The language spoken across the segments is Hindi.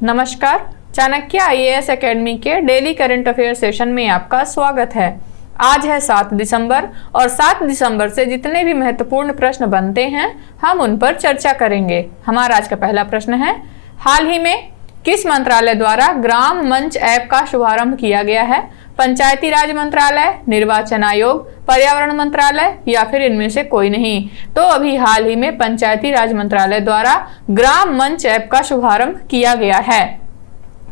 नमस्कार, चाणक्य आईएएस एकेडमी के डेली करंट अफेयर सेशन में आपका स्वागत है। आज है 7 दिसंबर और 7 दिसंबर से जितने भी महत्वपूर्ण प्रश्न बनते हैं हम उन पर चर्चा करेंगे। हमारा आज का पहला प्रश्न है, हाल ही में किस मंत्रालय द्वारा ग्राम मंच ऐप का शुभारंभ किया गया है? पंचायती राज मंत्रालय, निर्वाचन आयोग, पर्यावरण मंत्रालय या फिर इनमें से कोई नहीं? तो अभी हाल ही में पंचायती राज मंत्रालय द्वारा ग्राम मंच ऐप का शुभारंभ किया गया है।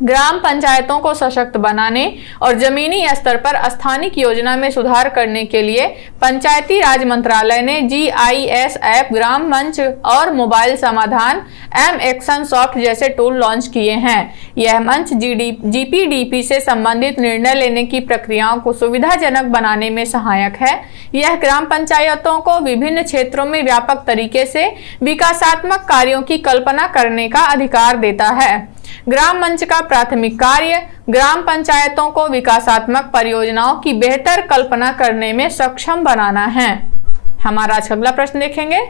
ग्राम पंचायतों को सशक्त बनाने और जमीनी स्तर पर स्थानिक योजना में सुधार करने के लिए पंचायती राज मंत्रालय ने GIS ऐप, ग्राम मंच और मोबाइल समाधान M-Action सॉफ्ट जैसे टूल लॉन्च किए हैं। यह मंच GPDP से संबंधित निर्णय लेने की प्रक्रियाओं को सुविधाजनक बनाने में सहायक है। यह ग्राम पंचायतों को विभिन्न क्षेत्रों में व्यापक तरीके से विकासात्मक कार्यों की कल्पना करने का अधिकार देता है। ग्राम मंच का प्राथमिक कार्य ग्राम पंचायतों को विकासात्मक परियोजनाओं की बेहतर कल्पना करने में सक्षम बनाना है। हमारा आज अगला प्रश्न देखेंगे,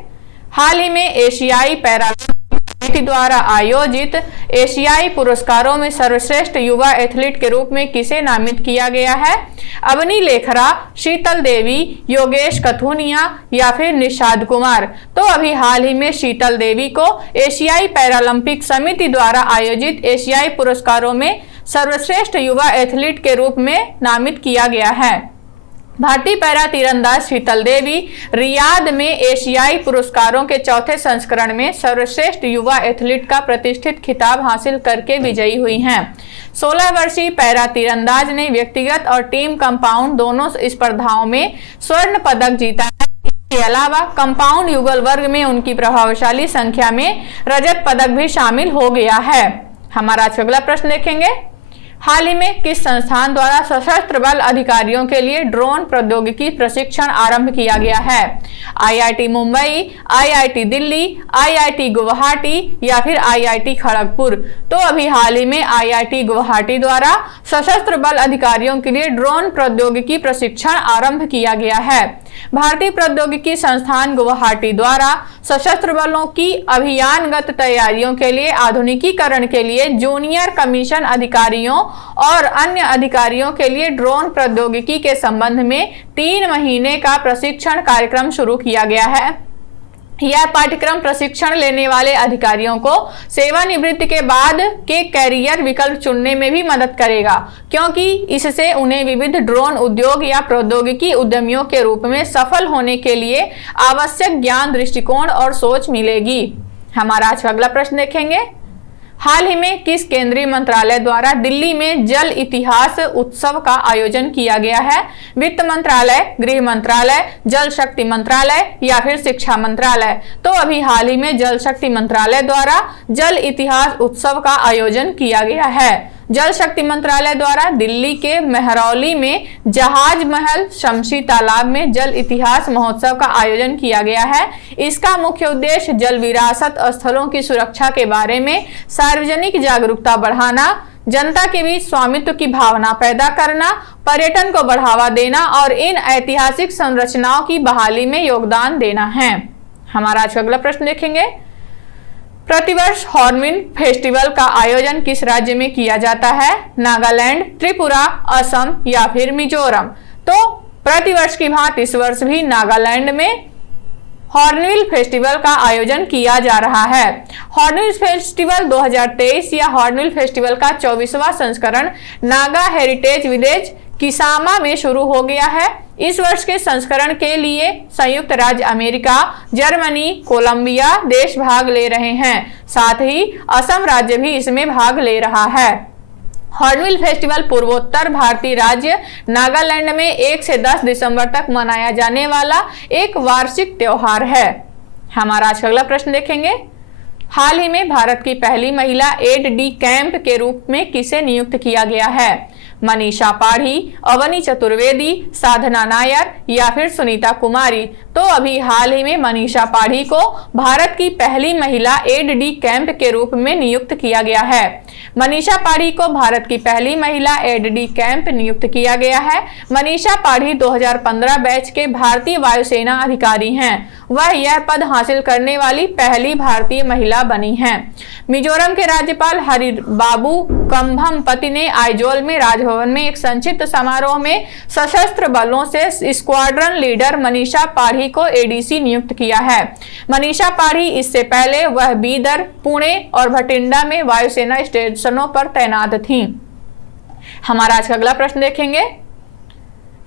हाल ही में एशियाई पैरालंपिक समिति द्वारा आयोजित एशियाई पुरस्कारों में सर्वश्रेष्ठ युवा एथलीट के रूप में किसे नामित किया गया है? अवनी लेखरा, शीतल देवी, योगेश कथुनिया या फिर निषाद कुमार? तो अभी हाल ही में शीतल देवी को एशियाई पैरालंपिक समिति द्वारा आयोजित एशियाई पुरस्कारों में सर्वश्रेष्ठ युवा एथलीट के रूप में नामित किया गया है। भारतीय पैरा तीरंदाज शीतल देवी रियाद में एशियाई पुरस्कारों के चौथे संस्करण में सर्वश्रेष्ठ युवा एथलीट का प्रतिष्ठित खिताब हासिल करके विजयी हुई हैं। 16 वर्षीय पैरा तीरंदाज ने व्यक्तिगत और टीम कंपाउंड दोनों स्पर्धाओं में स्वर्ण पदक जीता है। इसके अलावा कंपाउंड युगल वर्ग में उनकी प्रभावशाली संख्या में रजत पदक भी शामिल हो गया है। हमारा आज अगला प्रश्न देखेंगे, हाल ही में किस संस्थान द्वारा सशस्त्र बल अधिकारियों के लिए ड्रोन प्रौद्योगिकी प्रशिक्षण आरंभ किया गया है? IIT Mumbai, IIT Delhi, IIT Guwahati या फिर IIT खड़गपुर? तो अभी हाल ही में IIT गुवाहाटी द्वारा सशस्त्र बल अधिकारियों के लिए ड्रोन प्रौद्योगिकी प्रशिक्षण आरंभ किया गया है। भारतीय प्रौद्योगिकी संस्थान गुवाहाटी द्वारा सशस्त्र बलों की अभियानगत तैयारियों के लिए आधुनिकीकरण के लिए जूनियर कमीशन अधिकारियों और अन्य अधिकारियों के लिए ड्रोन प्रौद्योगिकी के संबंध में 3 महीने का प्रशिक्षण कार्यक्रम शुरू किया गया है। यह पाठ्यक्रम प्रशिक्षण लेने वाले अधिकारियों को सेवानिवृत्ति के बाद के कैरियर विकल्प चुनने में भी मदद करेगा, क्योंकि इससे उन्हें विविध ड्रोन उद्योग या प्रौद्योगिकी उद्यमियों के रूप में सफल होने के लिए आवश्यक ज्ञान, दृष्टिकोण और सोच मिलेगी। हमारा आज अगला प्रश्न देखेंगे, हाल ही में किस केंद्रीय मंत्रालय द्वारा दिल्ली में जल इतिहास उत्सव का आयोजन किया गया है? वित्त मंत्रालय, गृह मंत्रालय, जल शक्ति मंत्रालय या फिर शिक्षा मंत्रालय? तो अभी हाल ही में जल शक्ति मंत्रालय द्वारा जल इतिहास उत्सव का आयोजन किया गया है। जल शक्ति मंत्रालय द्वारा दिल्ली के मेहरौली में जहाज महल शमशी तालाब में जल इतिहास महोत्सव का आयोजन किया गया है। इसका मुख्य उद्देश्य जल विरासत स्थलों की सुरक्षा के बारे में सार्वजनिक जागरूकता बढ़ाना, जनता के बीच स्वामित्व की भावना पैदा करना, पर्यटन को बढ़ावा देना और इन ऐतिहासिक संरचनाओं की बहाली में योगदान देना है। हमारा आज अगला प्रश्न देखेंगे, प्रतिवर्ष हॉर्नबिल फेस्टिवल का आयोजन किस राज्य में किया जाता है? नागालैंड, त्रिपुरा, असम या फिर मिजोरम? तो प्रतिवर्ष की भांति इस वर्ष भी नागालैंड में हॉर्नबिल फेस्टिवल का आयोजन किया जा रहा है। हॉर्नबिल फेस्टिवल 2023 या हॉर्नबिल फेस्टिवल का 24वां संस्करण नागा हेरिटेज विलेज किसामा में शुरू हो गया है। इस वर्ष के संस्करण के लिए संयुक्त राज्य अमेरिका, जर्मनी, कोलंबिया देश भाग ले रहे हैं। साथ ही असम राज्य भी इसमें भाग ले रहा है। हॉर्नबिल फेस्टिवल पूर्वोत्तर भारतीय राज्य नागालैंड में 1 से 10 दिसंबर तक मनाया जाने वाला एक वार्षिक त्योहार है। हमारा आज अगला प्रश्न देखेंगे, हाल ही में भारत की पहली महिला एड डी कैंप के रूप में किसे नियुक्त किया गया है? मनीषा पाढ़ी, अवनी चतुर्वेदी, साधना नायर या फिर सुनीता कुमारी? तो तो अभी हाल ही में मनीषा पाढ़ी को भारत की पहली महिला एड डी कैंप के रूप में नियुक्त किया गया है। मनीषा पाढ़ी को भारत की पहली महिला एड डी कैंप नियुक्त किया गया है। मनीषा पाढ़ी 2015 बैच के भारतीय वायुसेना अधिकारी हैं। वह यह पद हासिल करने वाली पहली भारतीय महिला बनी हैं। मिजोरम के राज्यपाल हरिबाबू कंभमपति ने आइजोल में राजभवन में एक संक्षिप्त समारोह में सशस्त्र बलों से स्क्वाड्रन लीडर मनीषा पाढ़ी को एडीसी नियुक्त किया है। मनीषा पाढ़ी इससे पहले वह बीदर, पुणे और भटिंडा में वायुसेना स्टेशनों पर तैनात थीं। हमारा आज का अगला प्रश्न देखेंगे।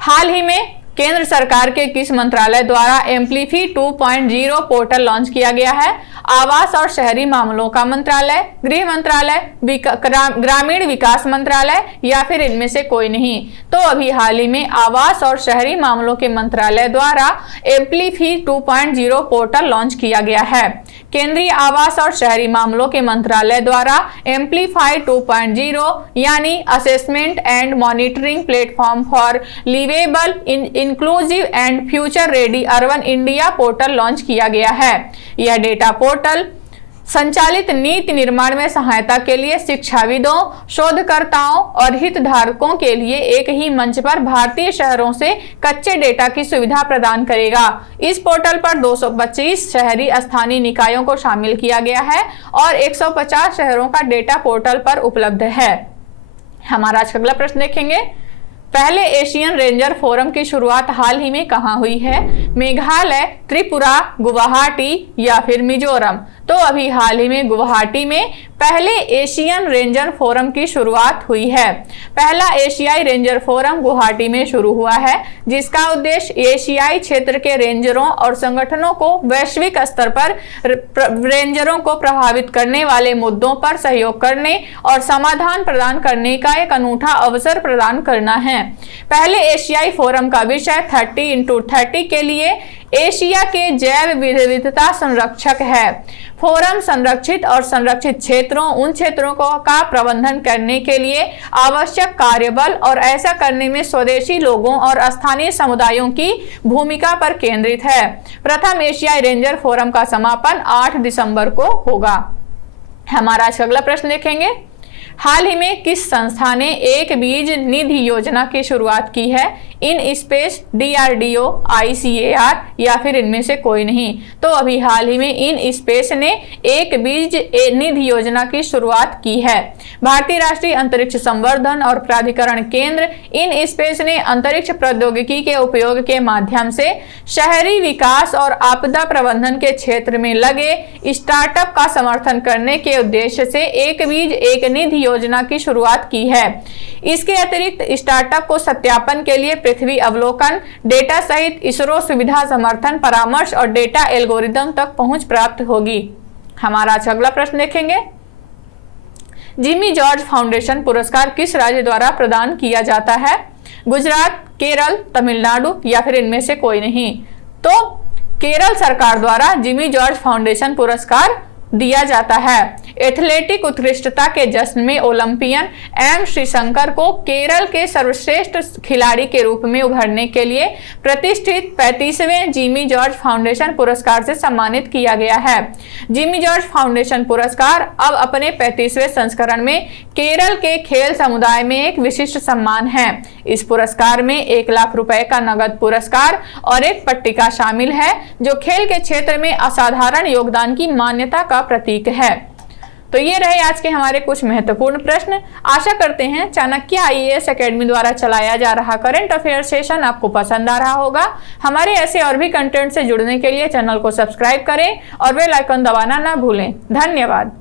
हाल ही में केंद्र सरकार के किस मंत्रालय द्वारा एम्प्लीफी 2.0 पोर्टल लॉन्च किया गया है? आवास और शहरी मामलों का मंत्रालय, गृह मंत्रालय, ग्रामीण विकास मंत्रालय या फिर इनमें से कोई नहीं? तो अभी हाल ही में आवास और शहरी मामलों के मंत्रालय द्वारा एम्प्लीफी 2.0 पोर्टल लॉन्च किया गया है। केंद्रीय आवास और शहरी मामलों के मंत्रालय द्वारा एम्प्लीफाई 2.0 यानी assessment and monitoring platform for liveable inclusive and future ready urban India portal launch किया गया है। यह डेटा पोर्टल संचालित नीति निर्माण में सहायता के लिए शिक्षाविदों, शोधकर्ताओं और हितधारकों के लिए एक ही मंच पर भारतीय शहरों से कच्चे डेटा की सुविधा प्रदान करेगा। इस पोर्टल पर 225 शहरी स्थानीय निकायों को शामिल किया गया है और 150 शहरों का डेटा पोर्टल पर उपलब्ध है। हमारा आज का अगला प्रश्न देखेंगे। पहले एशियन रेंजर फोरम की शुरुआत हाल ही में कहां हुई है? मेघालय, त्रिपुरा, गुवाहाटी या फिर मिजोरम? तो अभी हाल ही में गुवाहाटी में पहले एशियन रेंजर फोरम की शुरुआत हुई है। पहला एशियाई रेंजर फोरम गुवाहाटी में शुरू हुआ है, जिसका उद्देश्य एशियाई क्षेत्र के रेंजरों और संगठनों को वैश्विक स्तर पर रेंजरों को प्रभावित करने वाले मुद्दों पर सहयोग करने और समाधान प्रदान करने का एक अनूठा अवसर प्रदान करना है। पहले एशियाई फोरम का विषय 30x30 के लिए एशिया के जैव विविधता संरक्षक है। फोरम संरक्षित और संरक्षित क्षेत्रों उन क्षेत्रों का प्रबंधन करने के लिए आवश्यक कार्यबल और ऐसा करने में स्वदेशी लोगों और स्थानीय समुदायों की भूमिका पर केंद्रित है। प्रथम एशियाई रेंजर फोरम का समापन 8 दिसंबर को होगा। हमारा आज अगला प्रश्न देखेंगे। हाल ही में किस संस्था ने एक बीज निधि योजना की शुरुआत की है? इन स्पेस, DRDO, ICAR या फिर इनमें से कोई नहीं? तो अभी हाल ही में इन स्पेस ने एक बीज निधि योजना की शुरुआत की है। भारतीय राष्ट्रीय अंतरिक्ष संवर्धन और प्राधिकरण केंद्र इन स्पेस ने अंतरिक्ष प्रौद्योगिकी के उपयोग के माध्यम से शहरी विकास और आपदा प्रबंधन के क्षेत्र में लगे स्टार्टअप का समर्थन करने के उद्देश्य से एक बीज एक निधि योजना की शुरुआत की है। इसके अतिरिक्त स्टार्टअप को सत्यापन के लिए पृथ्वी अवलोकन, डेटा सहित इसरो सुविधा समर्थन, परामर्श और डेटा एल्गोरिदम तक पहुंच प्राप्त होगी। हमारा आज अगला प्रश्न देखेंगे। जिमी जॉर्ज फाउंडेशन पुरस्कार किस राज्य द्वारा प्रदान किया जाता है? गुजरात, केरल, तमिलनाडु या फिर इनमें से कोई नहीं? तो केरल सरकार द्वारा जिमी जॉर्ज फाउंडेशन पुरस्कार दिया जाता है। एथलेटिक उत्कृष्टता के जश्न में ओलंपियन एम श्रीशंकर को केरल के सर्वश्रेष्ठ खिलाड़ी के रूप में उभरने के लिए प्रतिष्ठित 35वें जिमी जॉर्ज फाउंडेशन पुरस्कार से सम्मानित किया गया है। जिमी जॉर्ज फाउंडेशन पुरस्कार अब अपने 35वें संस्करण में केरल के खेल समुदाय में एक विशिष्ट सम्मान है। इस पुरस्कार में 1 लाख रुपए का नगद पुरस्कार और एक पट्टिका शामिल है, जो खेल के क्षेत्र में असाधारण योगदान की मान्यता का प्रतीक है। तो ये रहे आज के हमारे कुछ महत्वपूर्ण प्रश्न। आशा करते हैं चाणक्य IAS एकेडमी द्वारा चलाया जा रहा करंट अफेयर सेशन आपको पसंद आ रहा होगा। हमारे ऐसे और भी कंटेंट से जुड़ने के लिए चैनल को सब्सक्राइब करें और बेल आइकन दबाना ना भूलें। धन्यवाद।